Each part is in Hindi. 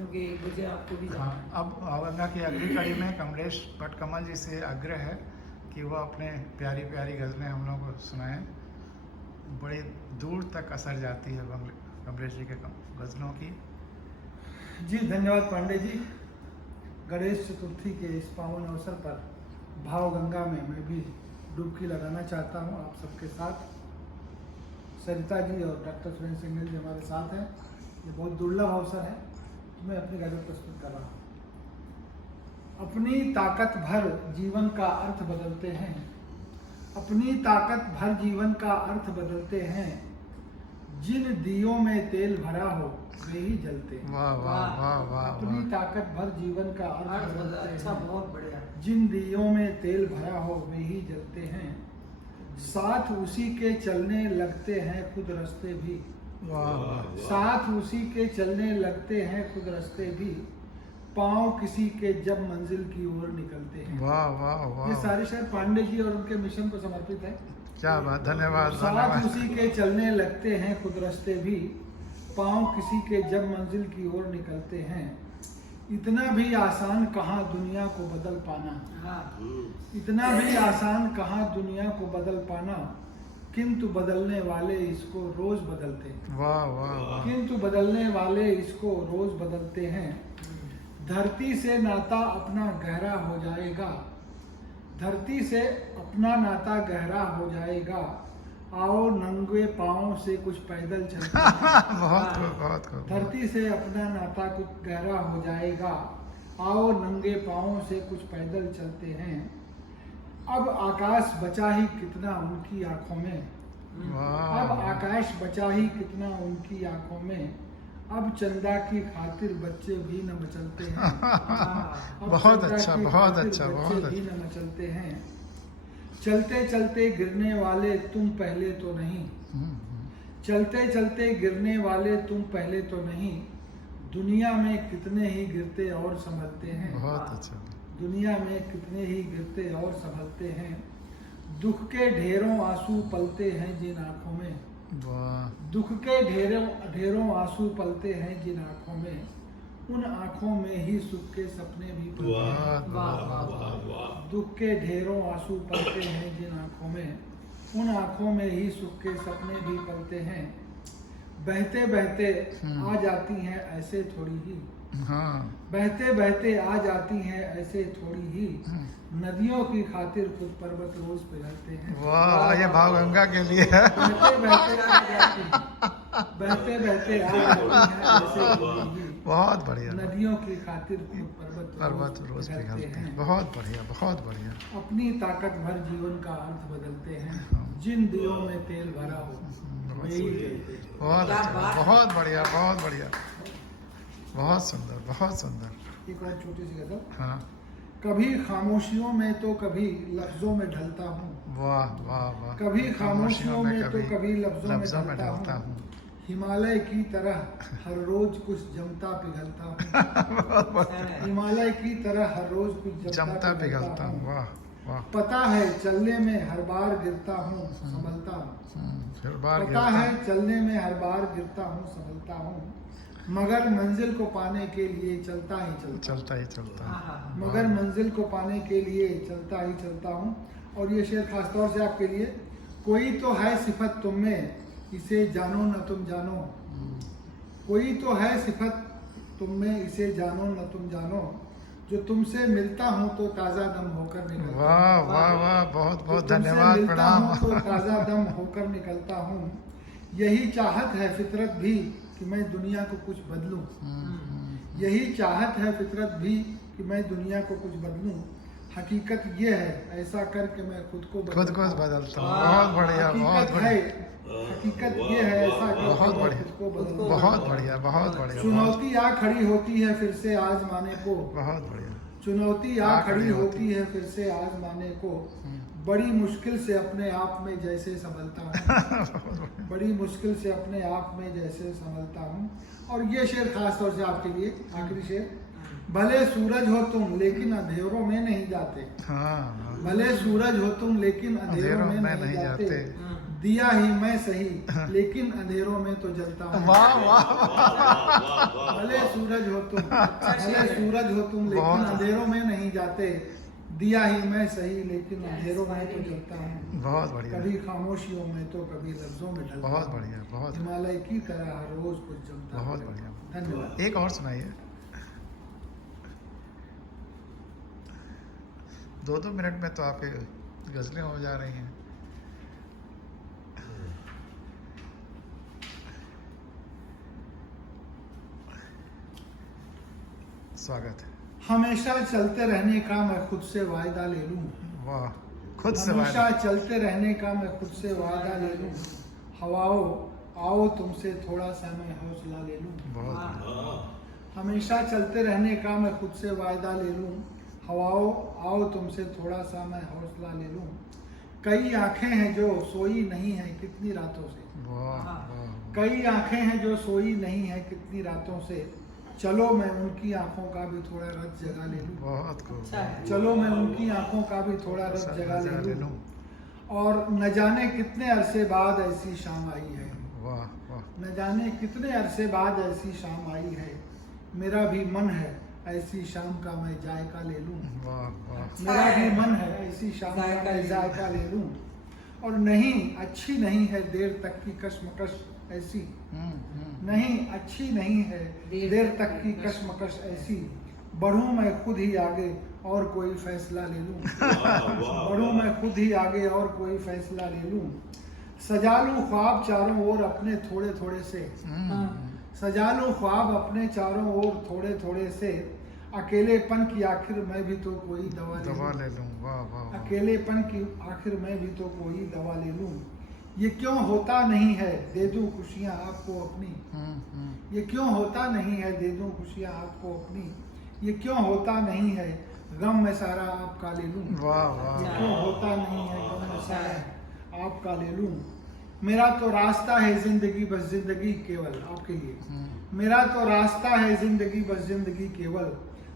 क्योंकि मुझे आपको भी हाँ, अब भावगंगा की अगली कड़ी में कमलेश भट्टकमल जी से आग्रह है कि वो अपने प्यारी प्यारी गज़लें हम लोगों को सुनाएं। बड़ी दूर तक असर जाती है कमलेश जी के गज़लों की। जी धन्यवाद पांडे जी। गणेश चतुर्थी के इस पावन अवसर पर भावगंगा में मैं भी डुबकी लगाना चाहता हूं आप सबके साथ। सरिता जी और डॉक्टर सुरेंद्र सिंह जी हमारे साथ हैं। ये बहुत दुर्लभ अवसर है, मैं अपनी गज़ल प्रस्तुत कर रहा हूँ। अपनी ताकत भर जीवन का अर्थ बदलते हैं, अपनी ताकत भर जीवन का अर्थ बदलते हैं। जिन दियों में तेल भरा हो वे ही जलते हैं। वाह वाह वाह वाह अपनी वाह। ताकत भर जीवन का अर्थ बदलते अच्छा, हैं। बहुत बढ़िया। जिन दियों में तेल भरा हो वे ही जलते हैं। साथ उसी के चलने लगते हैं खुद रास्ते भी। वाह वाह। साथ उसी के चलने लगते हैं खुद रास्ते भी। पाँव किसी के जब मंजिल की ओर निकलते हैं। वाह वाह ये वाह। सारे शायद पांडे जी और उनके मिशन को समर्पित है। क्या बात, धन्यवाद साथ धन्यवाद। उसी के चलने लगते हैं खुद रास्ते भी। पाँव किसी के जब मंजिल की ओर निकलते हैं। इतना भी आसान कहाँ दुनिया को बदल पाना, हाँ, इतना भी आसान कहाँ दुनिया को बदल पाना। किंतु बदलने वाले इसको रोज बदलते हैं। वाह वाह वाह। किंतु बदलने वाले इसको रोज बदलते हैं। धरती से नाता अपना गहरा हो जाएगा, धरती से अपना नाता गहरा हो जाएगा। आओ नंगे पाँव से कुछ पैदल चलते हैं। बहुत खूब बहुत खूब। धरती से अपना नाता कुछ गहरा हो जाएगा। आओ नंगे पाँव से कुछ पैदल चलते हैं। अब आकाश बचा ही कितना उनकी आंखों में, अब वाह आकाश बचा ही कितना उनकी आंखों में। अब चंदा की खातिर बच्चे भी न मचलते हैं। अब बहुत चंदा अच्छा की बहुत खातिर अच्छा बच्चे बहुत भी अच्छा। न मचलते हैं। चलते चलते गिरने वाले तुम पहले तो नहीं, चलते चलते गिरने वाले तुम पहले तो नहीं। दुनिया में कितने ही गिरते और संभलते हैं। बहुत अच्छा। दुनिया में कितने ही गिरते और संभलते हैं। दुख के ढेरों आंसू पलते हैं जिन आंखों में, वाह। दुख के ढेरों आंसू पलते हैं जिन आंखों में। उन आंखों में ही सुख के सपने भी पलते हैं। वाह वाह। दुख के ढेरों आंसू पलते हैं जिन आंखों में। उन आंखों में ही सुख के सपने भी पलते हैं। बहते बहते आ जाती हैं ऐसे थोड़ी ही, हाँ। बहते बहते आ जाती हैं ऐसे थोड़ी ही। नदियों की खातिर खुद पर्वत रोज पिघलते हैं। वाह, ये भावगंगा के लिए है। बहते बहते आ जाती हैं, बहते बहते आ जाती हैं ऐसे थोड़ी ही। बहुत बढ़िया। नदियों की खातिर खुद पर्वत रोज पिघलते हैं। बहुत बढ़िया बहुत बढ़िया। अपनी ताकत भर जीवन का अर्थ बदलते हैं। जिन दियों में तेल भरा हो वे ही जलते हैं। बहुत अच्छा, बहुत बढ़िया बहुत बढ़िया। बहुत सुंदर बहुत सुंदर। एक और छोटी सी गजल। हाँ। कभी खामोशियों में तो कभी लफ्जों में ढलता हूँ। वाह वाह वाह। कभी खामोशियों में तो कभी लफ्जों में लफ्जों में ढलता ढलता हूँ। हूँ। हिमालय की तरह हर रोज कुछ जमता पिघलता हूँ। हिमालय की तरह हर रोज कुछ जमता पिघलता हूँ। वाह वाह। पता है चलने में हर बार गिरता हूँ संभलता हूँ। फिर बार पता है चलने में हर बार गिरता हूँ संभलता हूँ। मगर मंजिल को पाने के लिए चलता ही चलता ही चलता है। मगर मंजिल को पाने के लिए चलता ही चलता हूँ। और ये शेर खास तौर से आपके लिए। कोई तो है सिफत तुम में इसे जानो न तुम जानो, कोई तो है सिफत तुम में इसे जानो न तुम जानो। जो तुमसे मिलता हूँ तो ताज़ा दम होकर निकलता हूँ। वाह वाह वाह। बहुत बहुत धन्यवाद मिलता प्रणाम। हूँ तो ताज़ा दम होकर निकलता हूँ। यही चाहत है फितरत भी कि मैं दुनिया को कुछ बदलूं। यही चाहत है फितरत भी कि मैं दुनिया को कुछ बदलूं। हकीकत ये है ऐसा करके मैं खुद को बदलता हूँ। बहुत बढ़िया बहुत हकीकत है, बढ़िया। हकीकत ये है ऐसा करके बहुत मैं बढ़िया। खुद को बदलूं। बहुत बढ़िया बहुत बढ़िया। चुनौती आ खड़ी होती है फिर से आजमाने को, बहुत बढ़िया। चुनौती आ खड़ी होती है फिर से आजमाने को। बड़ी मुश्किल से अपने आप में जैसे संभलता हूँ। बड़ी मुश्किल से अपने आप में जैसे संभलता हूँ। और ये शेर खास तौर से आपके लिए आखिरी शेर। भले सूरज हो तुम लेकिन अंधेरों में नहीं जाते, हाँ। भले सूरज हो तुम लेकिन अंधेरों में नहीं जाते। दिया ही मैं सही लेकिन अंधेरों में तो जलता हूँ। वाह वाह भले सूरज हो तुम, भले सूरज हो तुम, लेकिन बहुत- अंधेरों में नहीं जाते। दिया ही मैं सही लेकिन अंधेरों में तो जलता हूँ। बहुत बढ़िया कभी खामोशियों में तो कभी लफ्जों में ढलता बहुत हूँ। बढ़िया बहुत हिमालय की तरह हर रोज कुछ जमता बहुत है। बढ़िया। धन्यवाद। एक और सुनाइए। 2-2 मिनट में तो आपके गजलें हो जा रही हैं। स्वागत है। हमेशा चलते रहने का मैं खुद से वायदा ले लूं। वाह, खुद से हमेशा वायदा। चलते रहने का मैं खुद से वायदा ले लूं। हवाओं आओ तुमसे थोड़ा सा मैं हौसला ले लूं। बहुत बढ़िया। हमेशा चलते रहने का मैं खुद से वायदा ले लूं। हवाओं आओ तुमसे थोड़ा सा मैं हौसला ले लूं। कई आंखें हैं जो सोई नहीं है कितनी रातों से। वाह वाह कई आंखें हैं जो सोई नहीं है कितनी रातों से। चलो मैं उनकी आंखों का भी थोड़ा रस जगा ले लूं। बहुत खूब। चलो मैं उनकी आंखों का भी थोड़ा रस जगा ले लूं। और न जाने कितने अरसे बाद ऐसी शाम आई है। वाह वाह न जाने कितने अरसे बाद ऐसी शाम आई है। मेरा भी मन है ऐसी शाम का मैं जायका ले लूं। वाह वाह मेरा भी मन है ऐसी शाम का मैं जायका ले लूं। और नहीं अच्छी नहीं है देर तक की कश्मकश ऐसी। नहीं अच्छी नहीं है देर तक की कश्मकश ऐसी। बढ़ूं मैं खुद ही आगे और कोई फैसला ले लूं। बढ़ूं मैं खुद ही आगे और कोई फैसला ले लूं। सजा लूं ख्वाब चारों ओर अपने थोड़े थोड़े से। सजा लूं ख्वाब अपने चारों ओर थोड़े थोड़े से। अकेलेपन की आखिर मैं भी तो कोई दवा दवा ले लूं। वाह वाह वाह। अकेलेपन की आखिर मैं भी तो कोई दवा ले लूं। ये क्यों होता नहीं है दे दूं खुशियां आपको अपनी। ये क्यों होता नहीं है दे दूं खुशियां आपको अपनी। ये क्यों होता नहीं है गम में सारा आपका ले लूं। वाह वाह ये क्यों होता नहीं है गम में सारा आपका ले लूं। मेरा तो रास्ता है जिंदगी बस जिंदगी केवल आपके लिए। मेरा तो रास्ता है जिंदगी बस जिंदगी केवल।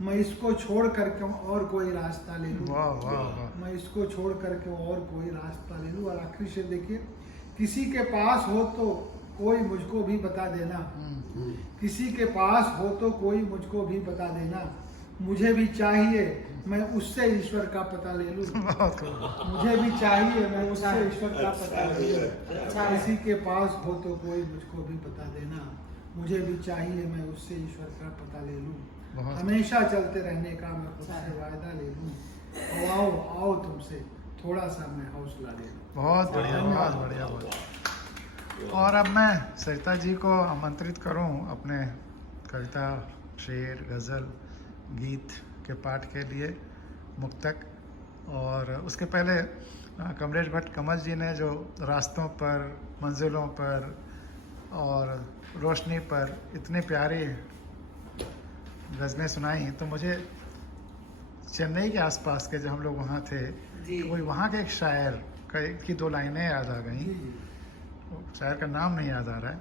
मैं इसको छोड़ करके और कोई रास्ता ले लूं। वाह वाह वाह। मैं इसको छोड़ करके और कोई रास्ता ले लूं। और आखिरी शेर देखिए। किसी के पास हो तो कोई मुझको भी बता देना। किसी के पास हो तो कोई मुझको भी बता देना। मुझे भी चाहिए मैं उससे ईश्वर का पता ले लूं। बहुत खूब। मुझे भी चाहिए मैं उससे ईश्वर का पता ले लूं। किसी के पास हो तो कोई मुझको भी बता देना। मुझे भी चाहिए मैं उससे ईश्वर का पता ले लूं। बहुत हमेशा चलते रहने का मैं खुद से वायदा ले लूं। आओ आओ तुमसे थोड़ा सा मैं हौसला ले लूं। बहुत बढ़िया बहुत बढ़िया बहुत। और अब मैं सरिता जी को आमंत्रित करूं अपने कविता, शेर, गज़ल, गीत के पाठ के लिए, मुक्तक। और उसके पहले कमलेश भट्ट कमल जी ने जो रास्तों पर, मंजिलों पर और रोशनी पर इतनी प्यारी गज़लें सुनाई, तो मुझे चेन्नई के आसपास के जब हम लोग वहाँ थे, कोई वहाँ के एक शायर की 2 लाइनें याद आ गई। शायर का नाम नहीं याद आ रहा है।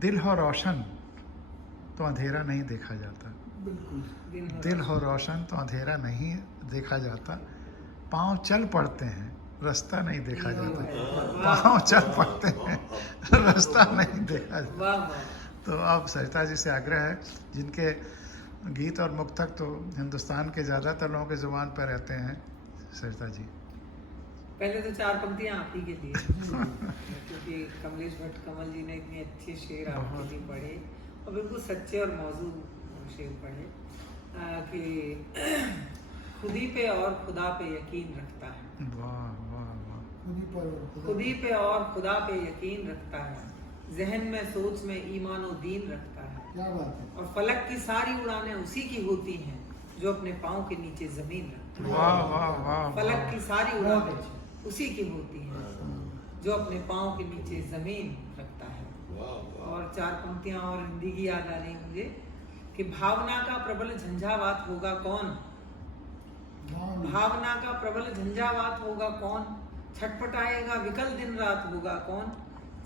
दिल हो रोशन तो अंधेरा नहीं देखा जाता। बिल्कुल। दिल हो रोशन तो अंधेरा नहीं देखा जाता। पाँव चल पड़ते हैं रास्ता नहीं देखा जाता। पाँव चल पड़ते हैं रास्ता नहीं देखा जाता। तो अब सरिता जी से आग्रह है, जिनके गीत और मुक्तक तो हिंदुस्तान के ज़्यादातर लोगों के ज़ुबान पर रहते हैं, सरिता जी। पहले तो 4 पंक्तियां आप ही के लिए क्योंकि कमलेश भट्ट कमल जी ने इतने अच्छे शेर आपके लिए पढ़े और बिल्कुल सच्चे और मौजूद शेर पढ़े कि खुदी पे और खुदा पे यकीन रखता है। वाह वाह वाह। खुदी पे और खुदा पे यकीन रखता है। जहन में सोच में ईमान और दीन रखता है। क्या बात है। और फलक की सारी उड़ानें उसी की होती हैं जो अपने पाँव के नीचे जमीन रखता है। वाह वाह वाह। फलक की सारी उड़ानें उसी की होती है जो अपने पाँव के नीचे जमीन रखता है। और 4 पंक्तियां और हिंदी की याद आ रही मुझे कि भावना का प्रबल झंझावात होगा कौन। भावना का प्रबल झंझावात होगा कौन। छटपटाएगा विकल दिन रात होगा कौन।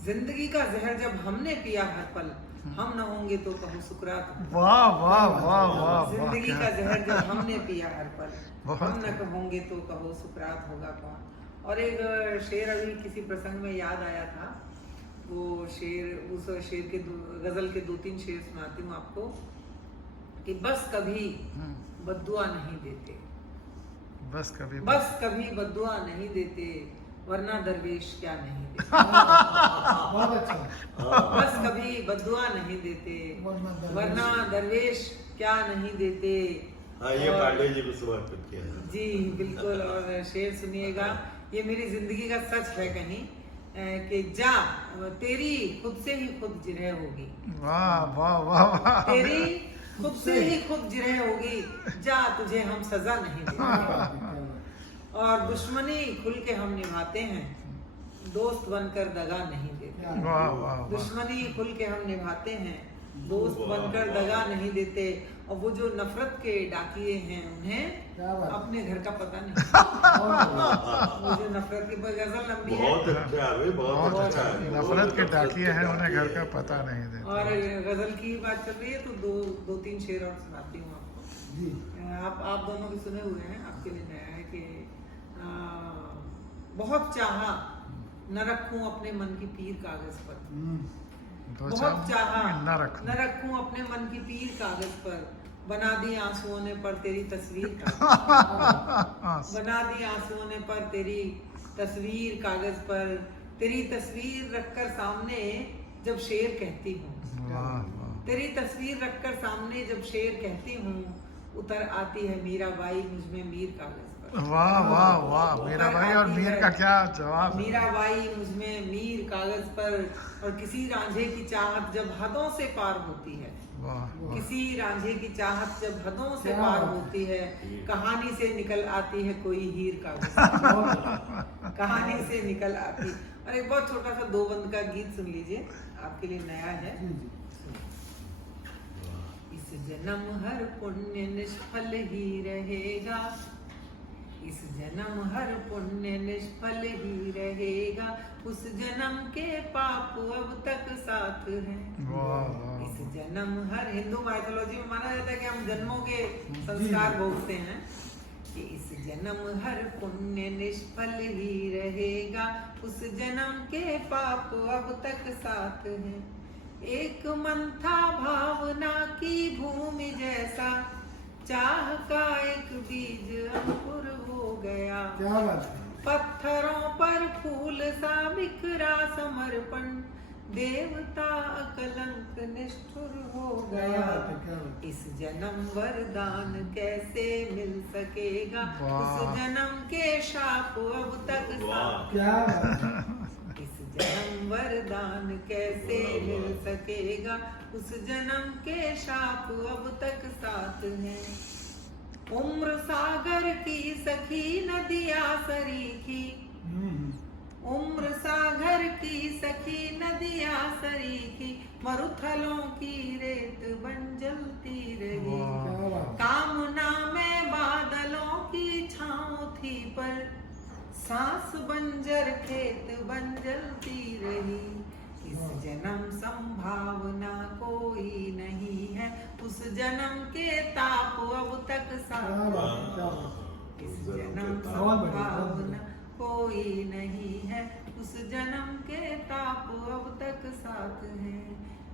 जिंदगी का जहर जब हमने पिया हर पल, हम न होंगे तो कहो सुकरात। वाह वाह वाह वाह। जिंदगी का जहर जब हमने पिया हर पल, बहुत हम न होंगे तो कहो सुकरात होगा कौन। और एक शेर अभी किसी प्रसंग में याद आया था, वो शेर, उस शेर के गजल के 2-3 शेर सुनाती हूँ आपको कि बस कभी बद्दुआ नहीं देते, बस कभी बद्दुआ नहीं देते, वरना दरवेश क्या नहीं देते। बहुत अच्छा। बस कभी बद्दुआ नहीं देते, वरना दरवेश क्या नहीं देते। हाँ, ये पांडे जी को समर्पित किया है। जी बिल्कुल। और शेर सुनिएगा, ये मेरी जिंदगी का सच है कहीं कि जा तेरी खुद से ही खुद जिरह होगी, वाह वाह वाह वाह, तेरी खुद से ही खुद जिरह होगी, जा तुझे हम सजा नहीं देंगे। और दुश्मनी खुल के हम निभाते हैं, दोस्त बनकर दगा नहीं देते। वाह वाह वाह, दुश्मनी खुल के हम निभाते हैं, दोस्त बनकर दगा नहीं देते। और वो जो नफरत के डाकिए हैं उन्हें क्या बात। अपने घर का पता नहीं। वो जो नफरत की गजल लंबी है बहुत अच्छा है, बहुत अच्छा है। नफरत के डाकिए हैं, उन्हें घर का पता नहीं और देते। गजल की बात चल रही है तो 2-3 शेर और सुनाती हूँ आपको। जी। आप दोनों भी सुने हुए हैं, आपके लिए नया है कि बहुत चाहा न रखूं अपने मन की पीर कागज पर, बहुत चाहा न न रखूं अपने मन की पीर कागज पर, बना दी आंसुओं ने पर तेरी तस्वीर बना दी आंसुओं ने पर तेरी तस्वीर कागज पर, तेरी तस्वीर रखकर सामने जब शेर कहती हूँ, वाह वाह, तेरी तस्वीर रखकर सामने जब शेर कहती हूँ, उतर आती है मीराबाई मुझमें मीर कागज पर। वाह वाह वाह, मीराबाई और मीर का क्या जवाब है। मीराबाई मुझमें मीर कागज पर, और किसी रांझे की चाहत जब हदों से पार होती है, वाह वाह, किसी रांझे की चाहत जब हदों से पार होती है, कहानी से निकल आती है कोई हीर कागज पर। कहानी से निकल आती। और एक बहुत छोटा सा 2 बंद का गीत सुन लीजिए, आपके लिए नया है। इस जन्म हर पुण्य निष्फल ही रहेगा, इस जन्म हर पुण्य निष्फल ही रहेगा, उस जन्म के पाप अब तक साथ हैं। वाह वाह, इस जन्म हर, हिंदू माइथोलॉजी में माना जाता है कि हम जन्मों के संस्कार भोगते हैं, कि इस जन्म हर पुण्य निष्फल ही रहेगा, उस जन्म के पाप अब तक साथ हैं। एक मन था भावना की भूमि जैसा, चाह का एक बीज अंकुर हो गया, क्या बात है। पत्थरों पर फूल सा बिखरा समर्पण, देवता अकलंक निष्ठुर हो गया। इस जन्म वरदान कैसे मिल सकेगा, उस जन्म के शाप अब तक साथ। क्या बात है। इस जन्म वरदान कैसे मिल सकेगा, उस जन्म के शाप अब तक साथ हैं। उम्र सागर की सखी नदिया सरीखी, उम्र सागर की सखी नदिया सरीखी, मरुथलों की रेत बन जलती रही, कामना में बादलों की छाँव थी पर, सांस बंजर खेत बन जलती रही। इस जन्म संभावना कोई नहीं है, उस जन्म के ताप अब तक साथ। इस जन्म संभावना कोई नहीं है, उस जन्म के ताप अब तक साथ है।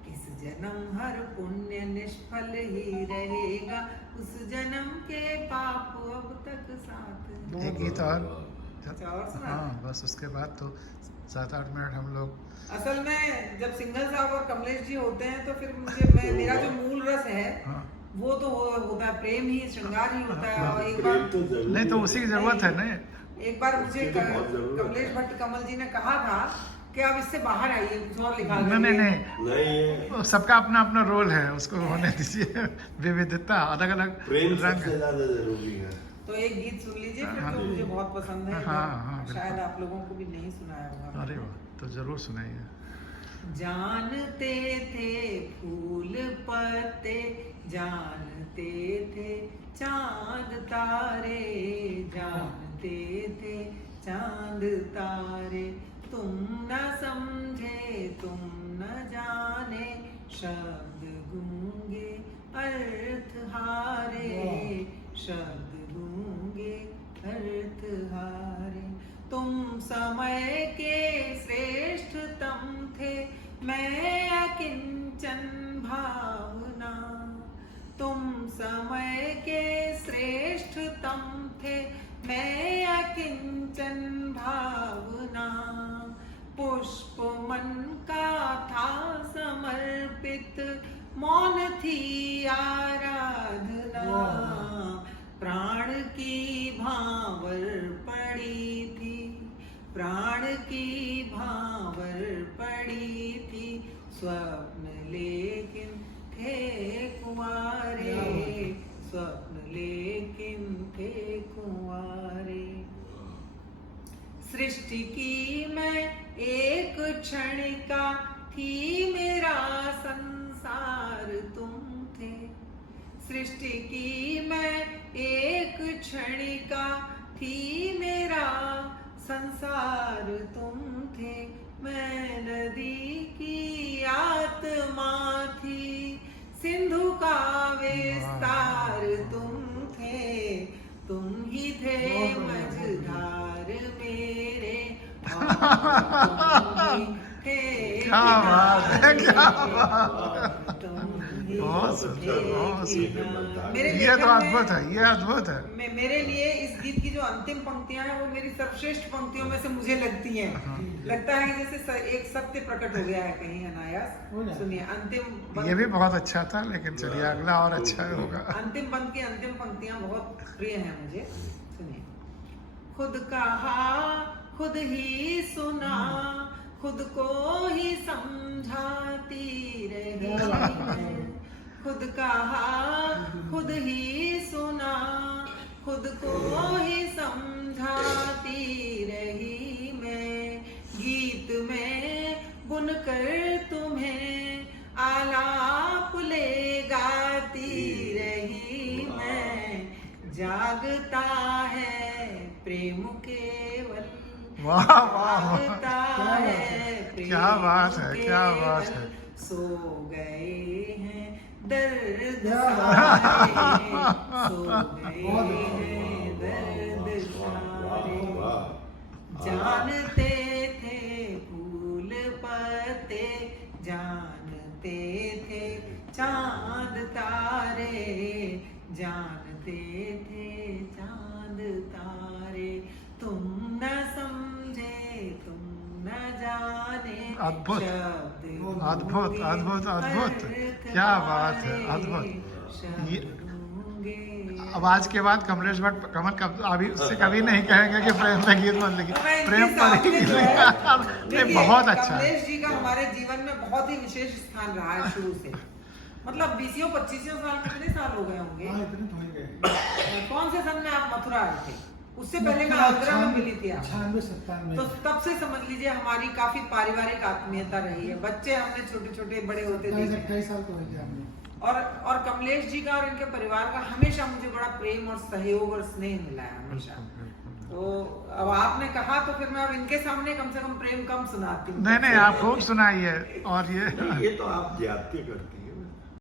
इस जन्म हर पुण्य निष्फल ही रहेगा, उस जन्म के पाप अब तक साथ। एक गीत और, और सुना? हाँ बस उसके बाद तो 7-8 मिनट हम लोग। असल में जब सिंघल साहब और कमलेश जी होते हैं तो फिर मेरा जो मूल रस है वो तो होता है, प्रेम ही श्रृंगार ही होता है। और एक बार नहीं तो उसी की जरूरत है नहीं, एक बार मुझे कमलेश भट्ट कमल जी ने कहा था कि आप इससे बाहर आइए, कुछ और लिखा नहीं, सबका अपना अपना रोल है, उसको होने दीजिए। विविधता, अलग अलग रंग ज्यादा जरूरी है। तो एक गीत सुन लीजिए फिर, जो मुझे बहुत पसंद है। शायद आप लोगों को भी नहीं सुनाया होगा। अरे वाह, तो जरूर सुनाइए। जानते थे फूल पत्ते, जानते थे चांद तारे, जानते थे चांद तारे, तुम न समझे तुम न जाने, शब्द गूंगे अर्थ हारे, शब्द गूंगे अर्थ हारे, तुम समय के श्रेष्ठतम थे, मैं अकिंचन भावना। तुम समय के श्रेष्ठतम थे, मैं अकिंचन भावना। पुष्प मन का था समर्पित, मौन थी आराधना। प्राण की भांवर पड़ी थी, प्राण की भांवर पड़ी थी। स्वप्न लेकिन थे कुंवारे, स्वप्न लेकिन थे कुंवारे। सृष्टि की मैं एक क्षणिका थी, मेरा संसार तुम थे। सृष्टि की मैं एक क्षणिका थी, मेरा संसार तुम थे। मैं नदी की आत्मा थी, सिंधु का विस्तार तुम थे। तुम ही थे मझधार मेरे, क्या बात है, क्या बात है। बहुत सुंदर, बहुत सुंदर। ये तो अद्भुत है, ये अद्भुत है। मेरे लिए इस गीत की जो अंतिम पंक्तियां हैं वो मेरी सर्वश्रेष्ठ पंक्तियों में से मुझे लगती हैं। लगता है जैसे एक सत्य प्रकट हो गया है कहीं अनायास। सुनिए अंतिम ये भी बहुत अच्छा था, लेकिन चलिए अगला और अच्छा होगा। अंतिम बंद की अंतिम पंक्तियां बहुत प्रिय हैं मुझे। सुनिए। खुद कहा खुद ही सुना, खुद को ही समझाती रही। खुद कहा खुद ही सुना, खुद को ही समझाती रही। मैं गीत में बुनकर तुम्हें आलाप ले गाती रही। मैं जागता है प्रेम केवल, वाह वाह, जागता है प्रेम क्या बात है, क्या बात है। केवल। सो गए हैं दर्द सारे, सो गए हैं दर्द सारे। जानते थे फूल पत्ते, जानते थे चांद तारे, जानते थे चांद तारे। तुम न समझे, तुम न जाने, अद्भुत, शब्द अद्भुत, होंगे, अद्भुत, अद्भुत। अर्थ क्या बात है, तुम्हारे, अद्भुत। शब्द ये होंगे। अब आज के बाद कमलेश भट्ट कमल अभी उससे कभी नहीं कहेंगे कि प्रेम पे गीत मत लिखिए, मैं इनके प्रेम पर ही सामने गीत जो है, लिखिए। देखिए, बहुत अच्छा है। कमलेश जी का हमारे जीवन में बहुत ही विशेष स्थान रहा है शुरू से। मतलब 20-25 साल, कितने साल हो गए होंगे? हाँ, इतने तो ही गए। कौन से सन में आप मथुरा आए थे? उससे पहले मैं आगरा में मिली थी आप। 96-97 तो तब से समझ लीजिए हमारी काफी पारिवारिक आत्मीयता रही है। बच्चे हमने छोटे छोटे बड़े होते देखे। 28 साल तो हो गया हमने। और कमलेश जी का और इनके परिवार का हमेशा मुझे बड़ा प्रेम और सहयोग और स्नेह मिला है हमेशा। तो अब आपने कहा तो फिर मैं अब इनके सामने कम से कम प्रेम कम सुनाती हूँ। नहीं नहीं, आप खूब सुनाइए। और ये तो आप ज्यादती करते